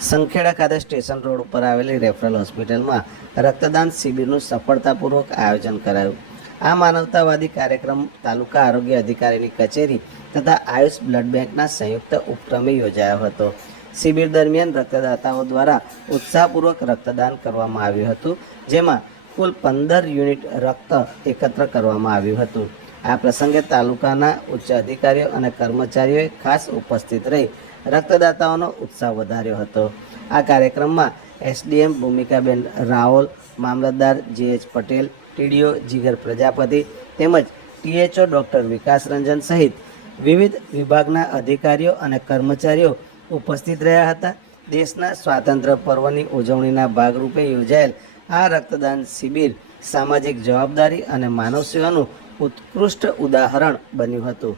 સંખેડા ખાતે station road ઉપર આવેલી રેફરલ હોસ્પિટલમાં રક્તદાન શિબિરનું સફળતાપૂર્વક આયોજન કરાયું. આ માનવતાવાદી કાર્યક્રમ તાલુકા આરોગ્ય અધિકારીની કચેરી તથા આયુષ બ્લડ બેંકના સંયુક્ત ઉપક્રમે યોજાયો હતો. શિબિર દરમિયાન રક્તદાતાઓ દ્વારા ઉત્સાહપૂર્વક રક્તદાન કરવામાં આવ્યું હતું, જેમાં કુલ 15 યુનિટ રક્ત એકત્ર કરવામાં આવ્યું હતું. આ પ્રસંગે તાલુકાના ઉચ્ચ અધિકારીઓ અને કર્મચારીઓએ ખાસ ઉપસ્થિત રહી રક્તદાતાઓનો ઉત્સાહ વધાર્યો હતો. આ કાર્યક્રમમાં એસડીએમ ભૂમિકાબેન રાઓલ, મામલતદાર જે.એચ. પટેલ, ટીડીઓ જીગર પ્રજાપતિ તેમજ ટીએચઓ ડૉક્ટર વિકાસ રંજન સહિત વિવિધ વિભાગના અધિકારીઓ અને કર્મચારીઓ ઉપસ્થિત રહ્યા હતા. દેશના સ્વાતંત્ર્ય પર્વની ઉજવણીના ભાગરૂપે યોજાયેલ આ રક્તદાન શિબિર સામાજિક જવાબદારી અને માનવ સેવાનું ઉત્કૃષ્ટ ઉદાહરણ બન્યું હતું.